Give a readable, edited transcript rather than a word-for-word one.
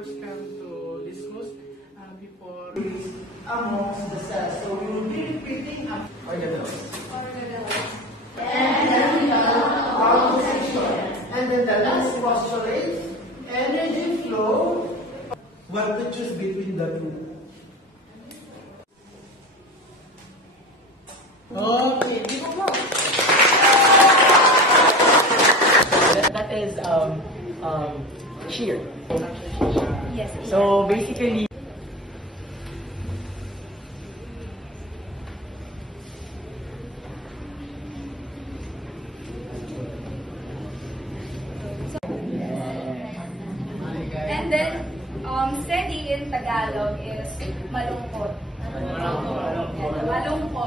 first come to discuss before amongst the cells. So we will be repeating organelles. And then the last postulate, energy flow. What to choose between the two? Okay, that is shear. Yes. So basically, And then, steady in Tagalog is malungkot. Malungkot.